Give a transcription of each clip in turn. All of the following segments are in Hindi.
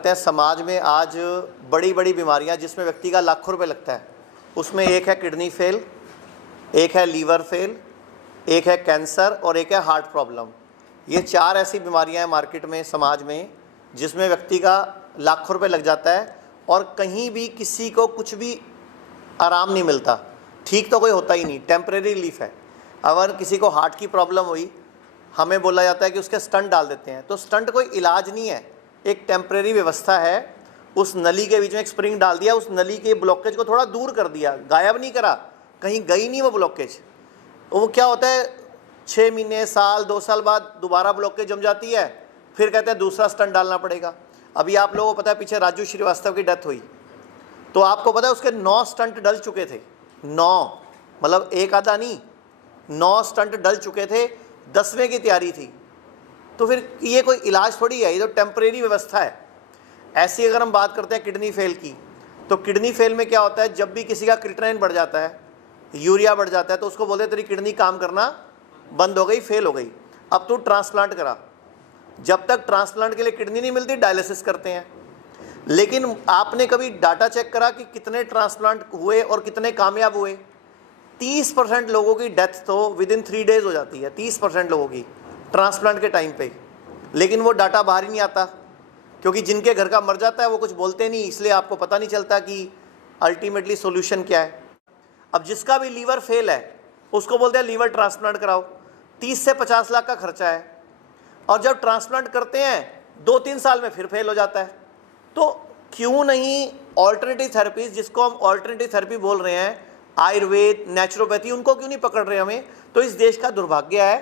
करते हैं, समाज में आज बड़ी बड़ी बीमारियां जिसमें व्यक्ति का लाखों रुपए लगता है, उसमें एक है किडनी फेल, एक है लीवर फेल, एक है कैंसर और एक है हार्ट प्रॉब्लम। ये 4 ऐसी बीमारियां हैं मार्केट में, समाज में, जिसमें व्यक्ति का लाखों रुपए लग जाता है और कहीं भी किसी को कुछ भी आराम नहीं मिलता, ठीक तो कोई होता ही नहीं, टेम्परेरी रिलीफ है। अगर किसी को हार्ट की प्रॉब्लम हुई, हमें बोला जाता है कि उसके स्टंट डाल देते हैं, तो स्टंट कोई इलाज नहीं है, एक टेम्परेरी व्यवस्था है। उस नली के बीच में एक स्प्रिंग डाल दिया, उस नली के ब्लॉकेज को थोड़ा दूर कर दिया, गायब नहीं करा, कहीं गई नहीं वो ब्लॉकेज। वो क्या होता है, 6 महीने, साल, 2 साल बाद दोबारा ब्लॉकेज जम जाती है, फिर कहते हैं दूसरा स्टंट डालना पड़ेगा। अभी आप लोगों को पता है पीछे राजू श्रीवास्तव की डेथ हुई, तो आपको पता है उसके 9 स्टंट डल चुके थे। 9 मतलब एक आधा नहीं, 9 स्टंट डल चुके थे, 10वें की तैयारी थी। तो फिर ये कोई इलाज थोड़ी है, ये तो टेम्परेरी व्यवस्था है। ऐसी अगर हम बात करते हैं किडनी फेल की, तो किडनी फेल में क्या होता है, जब भी किसी का क्रिएटिनिन बढ़ जाता है, यूरिया बढ़ जाता है, तो उसको बोलते हैं तेरी किडनी काम करना बंद हो गई, फेल हो गई, अब तू ट्रांसप्लांट करा। जब तक ट्रांसप्लांट के लिए किडनी नहीं मिलती, डायलिसिस करते हैं। लेकिन आपने कभी डाटा चेक करा कि कितने ट्रांसप्लांट हुए और कितने कामयाब हुए? 30% लोगों की डेथ तो विदिन 3 डेज हो जाती है, 30% लोगों की ट्रांसप्लांट के टाइम पे। लेकिन वो डाटा बाहर ही नहीं आता, क्योंकि जिनके घर का मर जाता है वो कुछ बोलते नहीं, इसलिए आपको पता नहीं चलता कि अल्टीमेटली सॉल्यूशन क्या है। अब जिसका भी लीवर फेल है, उसको बोलते हैं लीवर ट्रांसप्लांट कराओ, 30 से 50 लाख का खर्चा है, और जब ट्रांसप्लांट करते हैं 2-3 साल में फिर फेल हो जाता है। तो क्यों नहीं ऑल्टरनेटिव थेरेपीज, जिसको हम ऑल्टरनेटिव थेरेपी बोल रहे हैं, आयुर्वेद, नेचुरोपैथी, उनको क्यों नहीं पकड़ रहे हमें? तो इस देश का दुर्भाग्य है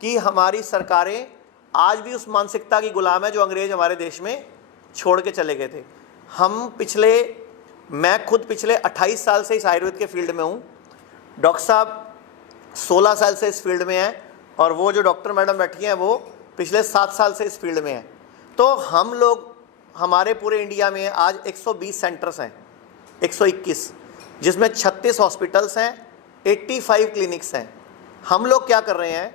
कि हमारी सरकारें आज भी उस मानसिकता की गुलाम है जो अंग्रेज हमारे देश में छोड़ के चले गए थे। मैं खुद पिछले 28 साल से इस आयुर्वेद के फील्ड में हूँ, डॉक्टर साहब 16 साल से इस फील्ड में हैं, और वो जो डॉक्टर मैडम बैठी हैं वो पिछले 7 साल से इस फील्ड में हैं। तो हम लोग, हमारे पूरे इंडिया में आज 120 सेंटर्स हैं, 121, जिसमें 36 हॉस्पिटल्स हैं, 85 क्लिनिक्स हैं। हम लोग क्या कर रहे हैं,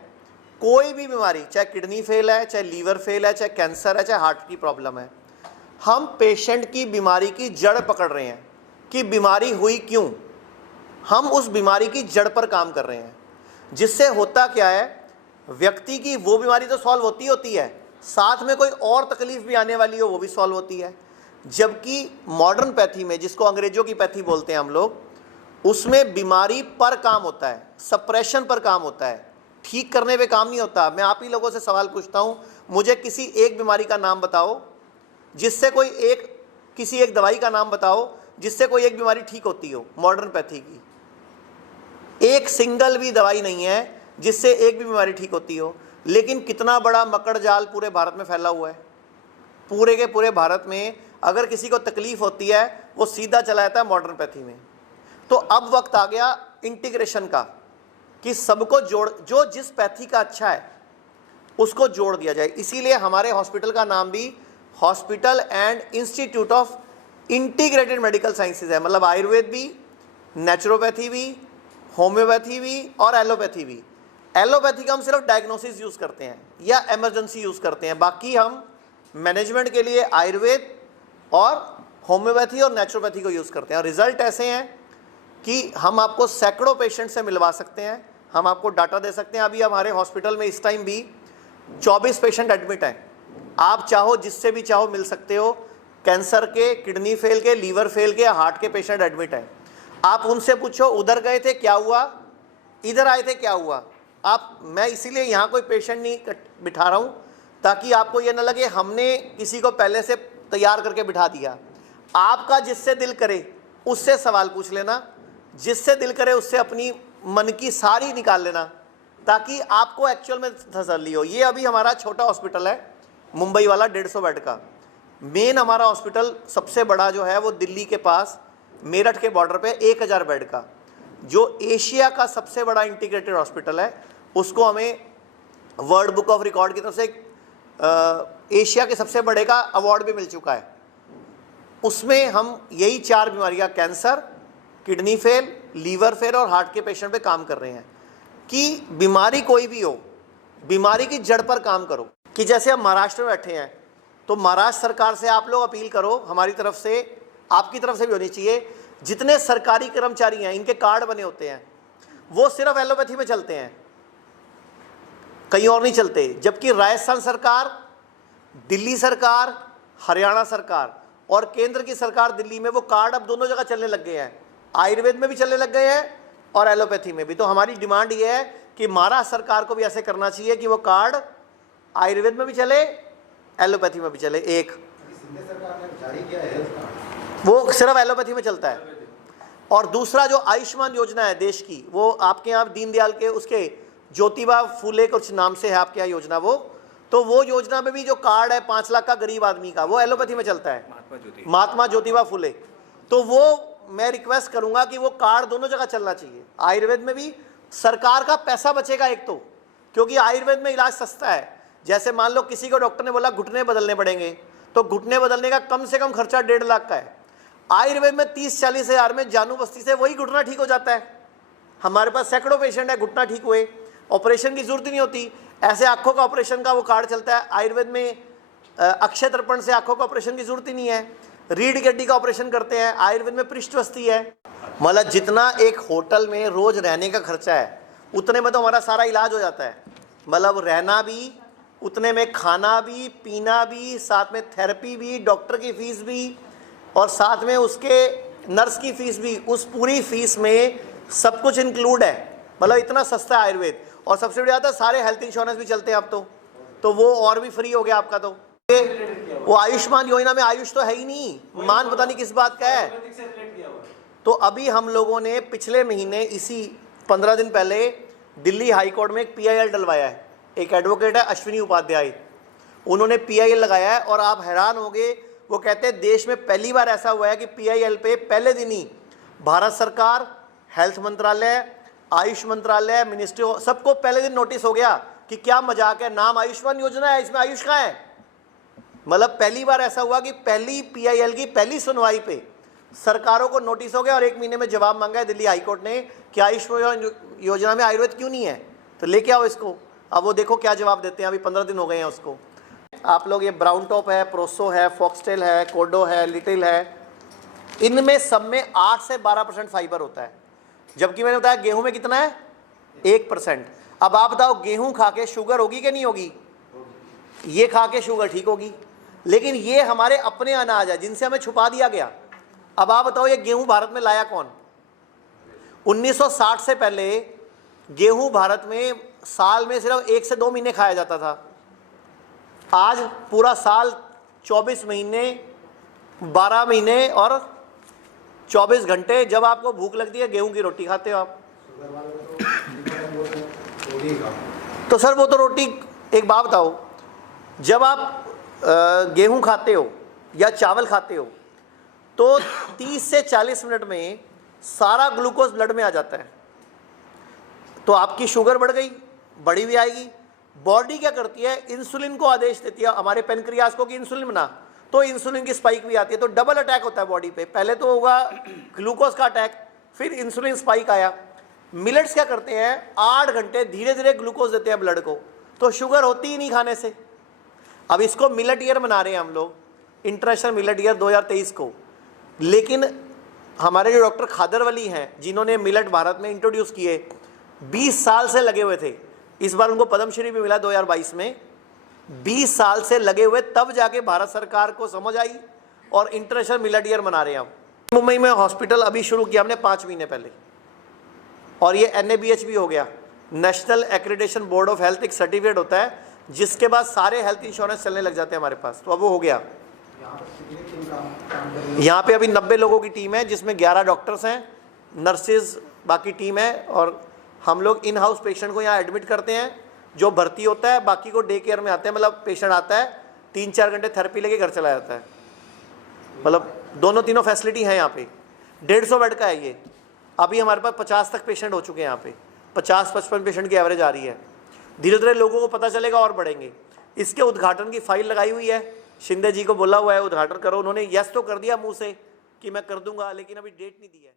कोई भी बीमारी, चाहे किडनी फेल है, चाहे लीवर फेल है, चाहे कैंसर है, चाहे हार्ट की प्रॉब्लम है, हम पेशेंट की बीमारी की जड़ पकड़ रहे हैं कि बीमारी हुई क्यों। हम उस बीमारी की जड़ पर काम कर रहे हैं, जिससे होता क्या है, व्यक्ति की वो बीमारी तो सॉल्व होती है, साथ में कोई और तकलीफ भी आने वाली हो वो भी सॉल्व होती है। जबकि मॉडर्न पैथी में, जिसको अंग्रेजों की पैथी बोलते हैं हम लोग, उसमें बीमारी पर काम होता है, सप्रेशन पर काम होता है, ठीक करने पे काम नहीं होता। मैं आप ही लोगों से सवाल पूछता हूँ, मुझे किसी एक बीमारी का नाम बताओ जिससे किसी एक दवाई का नाम बताओ जिससे कोई एक बीमारी ठीक होती हो। मॉडर्न पैथी की एक सिंगल भी दवाई नहीं है जिससे एक भी बीमारी ठीक होती हो। लेकिन कितना बड़ा मकड़ जाल पूरे भारत में फैला हुआ है। पूरे के पूरे भारत में अगर किसी को तकलीफ होती है, वो सीधा चला जाता है मॉडर्न पैथी में। तो अब वक्त आ गया इंटीग्रेशन का, कि सबको जो जिस पैथी का अच्छा है उसको जोड़ दिया जाए। इसीलिए हमारे हॉस्पिटल का नाम भी hospital and institute of integrated medical sciences है। मतलब आयुर्वेद भी, नेचुरोपैथी भी, होम्योपैथी भी और एलोपैथी भी। एलोपैथी का हम सिर्फ डायग्नोसिस यूज़ करते हैं या इमरजेंसी यूज़ करते हैं, बाकी हम मैनेजमेंट के लिए आयुर्वेद और होम्योपैथी और नेचुरोपैथी को यूज़ करते हैं। और रिजल्ट ऐसे हैं कि हम आपको सैकड़ों पेशेंट से मिलवा सकते हैं, हम आपको डाटा दे सकते हैं। अभी हमारे हॉस्पिटल में इस टाइम भी 24 पेशेंट एडमिट हैं। आप चाहो जिससे भी चाहो मिल सकते हो। कैंसर के, किडनी फेल के, लीवर फेल के, हार्ट के पेशेंट एडमिट हैं। आप उनसे पूछो उधर गए थे क्या हुआ, इधर आए थे क्या हुआ। मैं इसीलिए यहाँ कोई पेशेंट नहीं बिठा रहा हूँ ताकि आपको ये ना लगे हमने किसी को पहले से तैयार करके बिठा दिया। आपका जिससे दिल करे उससे सवाल पूछ लेना, जिससे दिल करे उससे अपनी मन की सारी निकाल लेना, ताकि आपको एक्चुअल में तसल्ली हो। ये अभी हमारा छोटा हॉस्पिटल है, मुंबई वाला 150 बेड का। मेन हमारा हॉस्पिटल सबसे बड़ा जो है वो दिल्ली के पास मेरठ के बॉर्डर पे 1000 बेड का, जो एशिया का सबसे बड़ा इंटीग्रेटेड हॉस्पिटल है। उसको हमें वर्ल्ड बुक ऑफ रिकॉर्ड की तरफ से एशिया के सबसे बड़े का अवार्ड भी मिल चुका है। उसमें हम यही 4 बीमारियां, cancer, kidney fail, liver fail और हार्ट के पेशेंट पे काम कर रहे हैं। कि बीमारी कोई भी हो, बीमारी की जड़ पर काम करो। कि जैसे हम महाराष्ट्र में बैठे हैं, तो महाराष्ट्र सरकार से आप लोग अपील करो, हमारी तरफ से, आपकी तरफ से भी होनी चाहिए, जितने सरकारी कर्मचारी हैं इनके कार्ड बने होते हैं वो सिर्फ एलोपैथी में चलते हैं, कहीं और नहीं चलते। जबकि राजस्थान सरकार, दिल्ली सरकार, हरियाणा सरकार और केंद्र की सरकार दिल्ली में वो कार्ड अब दोनों जगह चलने लग गए हैं, आयुर्वेद में भी चलने लग गए हैं और एलोपैथी में भी। तो हमारी डिमांड ये है कि महाराष्ट्र सरकार को भी ऐसे करना चाहिए कि वो कार्ड आयुर्वेद में भी चले, एलोपैथी में भी चले। एक सरकार ने जारी किया है वो सिर्फ एलोपैथी में चलता है। और दूसरा जो आयुष्मान योजना है देश की, वो आपके यहाँ दीनदयाल के उसके ज्योतिबा फूले कुछ नाम से है आपके यहाँ योजना, वो योजना में भी जो कार्ड है 5 लाख का गरीब आदमी का, वो एलोपैथी में चलता है, महात्मा ज्योतिबा फूले। तो वो मैं रिक्वेस्ट करूंगा कि वो कार्ड दोनों जगह चलना चाहिए, आयुर्वेद में भी। सरकार का पैसा बचेगा एक तो, क्योंकि आयुर्वेद में इलाज सस्ता है। जैसे मान लो किसी को डॉक्टर ने बोला घुटने बदलने पड़ेंगे, तो घुटने बदलने का कम से कम खर्चा 1.5 लाख का है। आयुर्वेद में 30-40 हज़ार में जानू बस्ती से वही घुटना ठीक हो जाता है। हमारे पास सैकड़ों पेशेंट है, घुटना ठीक हुए, ऑपरेशन की जरूरत ही नहीं होती। ऐसे आंखों का ऑपरेशन का वो कार्ड चलता है आयुर्वेद में, अक्षय तर्पण से आंखों का ऑपरेशन की जरूरत ही नहीं है। रीढ़ की हड्डी का ऑपरेशन करते हैं आयुर्वेद में, पृष्ठवस्ती है। मतलब जितना एक होटल में रोज रहने का खर्चा है उतने में तो हमारा सारा इलाज हो जाता है। मतलब रहना भी उतने में, खाना भी, पीना भी, साथ में थेरेपी भी, डॉक्टर की फीस भी और साथ में उसके नर्स की फीस भी, उस पूरी फीस में सब कुछ इंक्लूड है। मतलब इतना सस्ता है आयुर्वेद। और सबसे बड़ी बात है सारे हेल्थ इंश्योरेंस भी चलते हैं अब तो वो और भी फ्री हो गया आपका। तो वो आयुष्मान योजना में आयुष तो है ही नहीं, मान पता नहीं किस बात का है। तो अभी हम लोगों ने पिछले महीने इसी 15 दिन पहले दिल्ली हाई कोर्ट में एक PIL डलवाया है। एक एडवोकेट है अश्विनी उपाध्याय, उन्होंने PIL लगाया है और आप हैरान होंगे, वो कहते हैं देश में पहली बार ऐसा हुआ है कि PIL पे पहले दिन ही भारत सरकार, हेल्थ मंत्रालय, आयुष मंत्रालय, मिनिस्ट्री, सबको पहले दिन नोटिस हो गया कि क्या मजाक है, नाम आयुष्मान योजना है, इसमें आयुष कहाँ है। मतलब पहली बार ऐसा हुआ कि पहली PIL की पहली सुनवाई पे सरकारों को नोटिस हो गया और 1 महीने में जवाब मांगा है दिल्ली हाई कोर्ट ने कि आयुष्मान योजना में आयुर्वेद क्यों नहीं है, तो लेके आओ इसको। अब वो देखो क्या जवाब देते हैं, अभी 15 दिन हो गए हैं उसको। आप लोग ये ब्राउन टॉप है, प्रोसो है, फॉक्सटेल है, कोडो है, लिटिल है, इनमें सब में 8 से 12% फाइबर होता है। जबकि मैंने बताया गेहूं में कितना है, 1%। अब आप बताओ गेहूं खा के शुगर होगी कि नहीं होगी? ये खा के शुगर ठीक होगी, लेकिन ये हमारे अपने अनाज है जिनसे हमें छुपा दिया गया। अब आप बताओ ये गेहूं भारत में लाया कौन? 1960 से पहले गेहूं भारत में साल में सिर्फ 1 से 2 महीने खाया जाता था। आज पूरा साल 24 महीने, 12 महीने और 24 घंटे जब आपको भूख लगती है गेहूं की रोटी खाते हो आप। तो सर वो तो रोटी, एक बात बताओ, जब आप गेहूं खाते हो या चावल खाते हो तो 30 से 40 मिनट में सारा ग्लूकोज ब्लड में आ जाता है, तो आपकी शुगर बढ़ गई, बढ़ी भी आएगी। बॉडी क्या करती है, इंसुलिन को आदेश देती है हमारे पेनक्रियास को कि इंसुलिन बना, तो इंसुलिन की स्पाइक भी आती है, तो डबल अटैक होता है बॉडी पे। पहले तो होगा ग्लूकोज का अटैक, फिर इंसुलिन स्पाइक आया। मिलेट्स क्या करते हैं, 8 घंटे धीरे धीरे ग्लूकोज देते हैं ब्लड को, तो शुगर होती ही नहीं खाने से। अब इसको मिलेट ईयर मना रहे हैं हम लोग, इंटरनेशनल मिलेट ईयर 2023 को। लेकिन हमारे जो डॉक्टर खादरवली हैं जिन्होंने मिलेट भारत में इंट्रोड्यूस किए, 20 साल से लगे हुए थे, इस बार उनको पद्मश्री भी मिला 2022 में। 20 साल से लगे हुए, तब जाके भारत सरकार को समझ आई और इंटरनेशनल मिलेट ईयर मना रहे हैं हम। मुंबई में हॉस्पिटल अभी शुरू किया हमने 5 महीने पहले, और ये NABH भी हो गया, national accreditation board of health, एक सर्टिफिकेट होता है जिसके बाद सारे हेल्थ इंश्योरेंस चलने लग जाते हैं हमारे पास। तो अब वो हो गया। यहाँ पे अभी 90 लोगों की टीम है जिसमें 11 डॉक्टर्स हैं, नर्सेज बाकी टीम है, और हम लोग इन हाउस पेशेंट को यहाँ एडमिट करते हैं, जो भर्ती होता है बाकी को डे केयर में आते हैं। मतलब पेशेंट आता है 3-4 घंटे थेरेपी लेके घर चला जाता है। मतलब दोनों तीनों फैसिलिटी है यहाँ पे। 150 बेड का है ये। अभी हमारे पास 50 तक पेशेंट हो चुके हैं यहाँ पे, 50-55 पेशेंट की एवरेज आ रही है। धीरे धीरे लोगों को पता चलेगा और बढ़ेंगे। इसके उद्घाटन की फाइल लगाई हुई है, शिंदे जी को बोला हुआ है उद्घाटन करो, उन्होंने यस तो कर दिया मुंह से कि मैं कर दूंगा, लेकिन अभी डेट नहीं दी है।